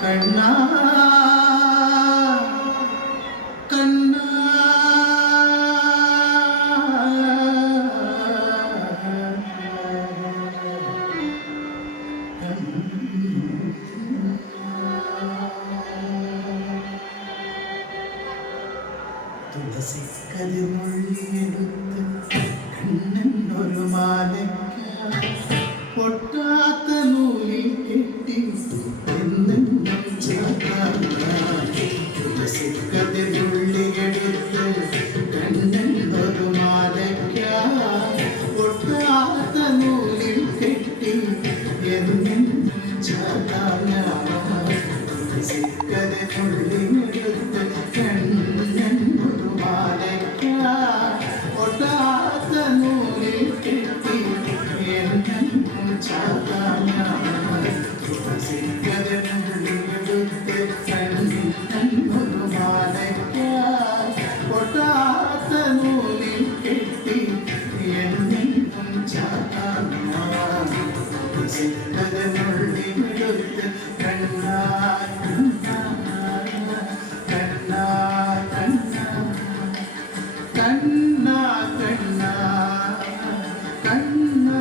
കണ്ണാ കണ്ണാ തുളസിക്കതിർമൊഴിയെടുത്ത് കണ്ണനൊരു മാലയ്ക്ക പൊട്ടാത്ത നൂലിൽ കെട്ടി എന്നെന്നും തുളസിക്കതിർമൊഴിയെടുത്ത് കണ്ണനൊരു മാലയ്ക്ക പൊട്ടാത്ത നൂലിൽ കെട്ടി എന്നെന്നും തുളസിക്കതിർമൊഴിയെടുത്ത് കണ്ണനൊരു മാലയ്ക്ക പൊട്ടാത്ത നൂലിൽ കെട്ടി എന്നെന്നും തുളസിക്കതിർമൊഴിയെടുത്ത് കണ്ണനൊരു മാലയ്ക്ക പൊട്ടാത്ത നൂലിൽ കെട്ടി എന്നെന്നും തുളസിക്കതിർമൊഴിയെടുത്ത് കണ്ണാ കണ്ണാ കണ്ണാ കണ്ണാ കണ്ണാ കണ്ണാ കണ്ണാ കണ്ണാ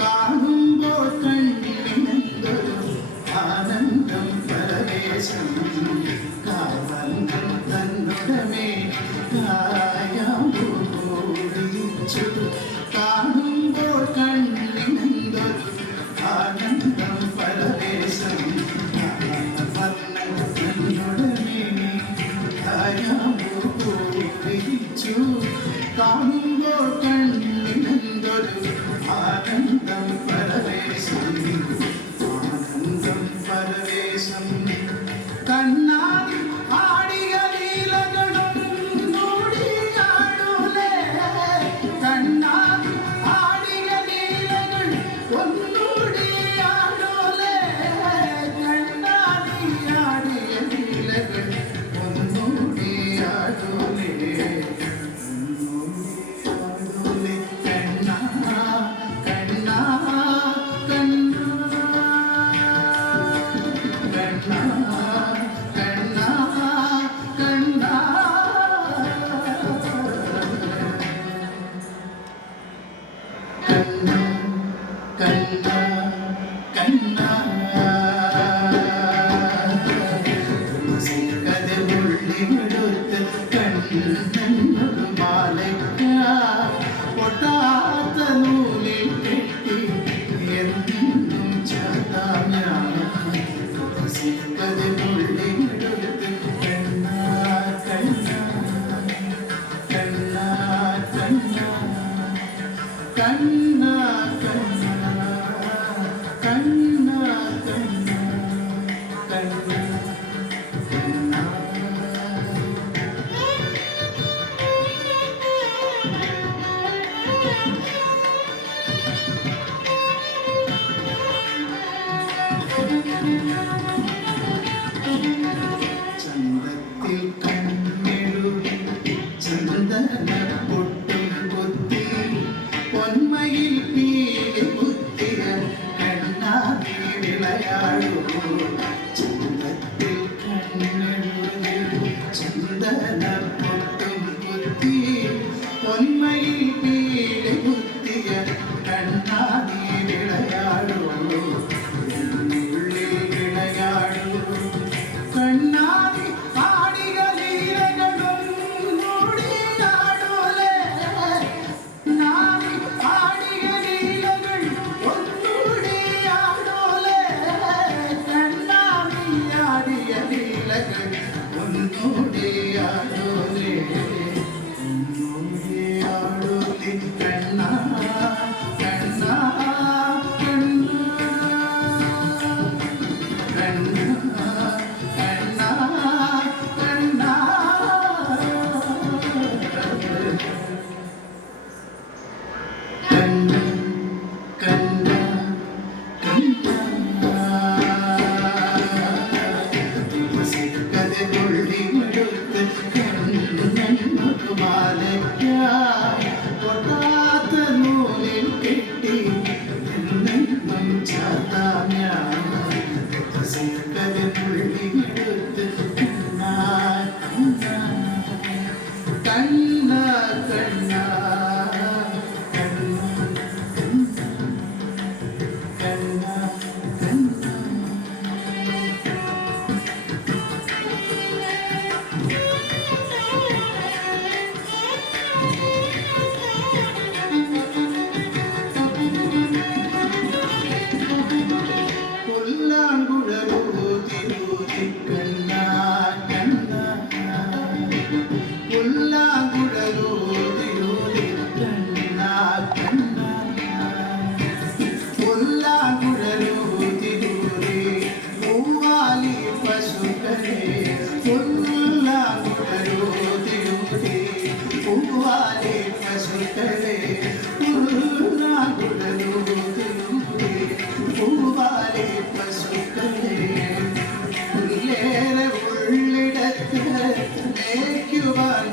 കാണുമ്പോൾ കണ്ണിനെന്തൊരു ആനന്ദം പരവേശം കാവന്തൻ തന്നുടമേ കായാമ്പൂരിച്ചു കാണുമ്പോൾ കണ്ണിനെന്തൊരു ആനന്ദം പരവേശം തന്നുടമേ കായാമ്പൂരിച്ചു കാണുമ്പോൾ കണ്ണിനെന്തൊരു ആനന്ദം പരവേശം ആനന്ദം പരവേശം കണ്ണാടി ആടിയ ലീലകളും നൂടിയാടുലേ കണ്ണാടി ആടിയ ലീലകൾ ഒന്നൂടിയാടുലേ കണ്ണാടി ആടിയ ലീലകൾ ഒന്നൂടിയാടുലേ കണ്ണനൊരു മാലയ്ക്ക പൊട്ടാത്ത നൂലിൽ കെട്ടി എന്നും തുളസിക്കതിർമൊഴിയെടുത്ത് കണ്ണാ കണ്ണാ കണ്ണാ കണ്ണാ കണ്ണാ കണ്ണാ കണ്ണാ കണ്ണാ കണ്ണാ ചന്തത്തിൽ കണ്ണെഴുതി ചന്ദന പൊട്ടും കൊത്തി പൊന്മയിൽ പീലി കുത്തിയ കണ്ണാടി വിളയാടൂ ചന്തത്തിൽ കണ്ണെഴുതി ചന്ദന പൊട്ടും കൊത്തി പൊന്മയിൽ പീലി കുത്തിയ കണ്ണാടി വിളയാടൂ ഉള്ളിൽ വിളയ ചാത്താം ഞാൻ കസിക്കതെ പുള്ളിയെടുത്ത് കണ്ണാ കണ്ണാ കണ്ണാ കണ്ണാ കണ്ണാ കണ്ണാ പുല്ലാങ്കുഴലൂതി കണ്ണാ കണ്ണാ പുല്ലാങ്കുഴലൂതി കണ്ണാ കണ്ണാ പുല്ലാങ്കുഴലൂതി പൂവാലി പശുക്കളെ പുല്ലാങ്കുഴലൂതി പൂവാലി പശുക്കളെ പുല്ലാങ്കുഴലൂതി പൂവാലി പശുക്കളെ പുല്ലേറെ ഉള്ളിടത്ത് മേയ്ക്കുവാൻ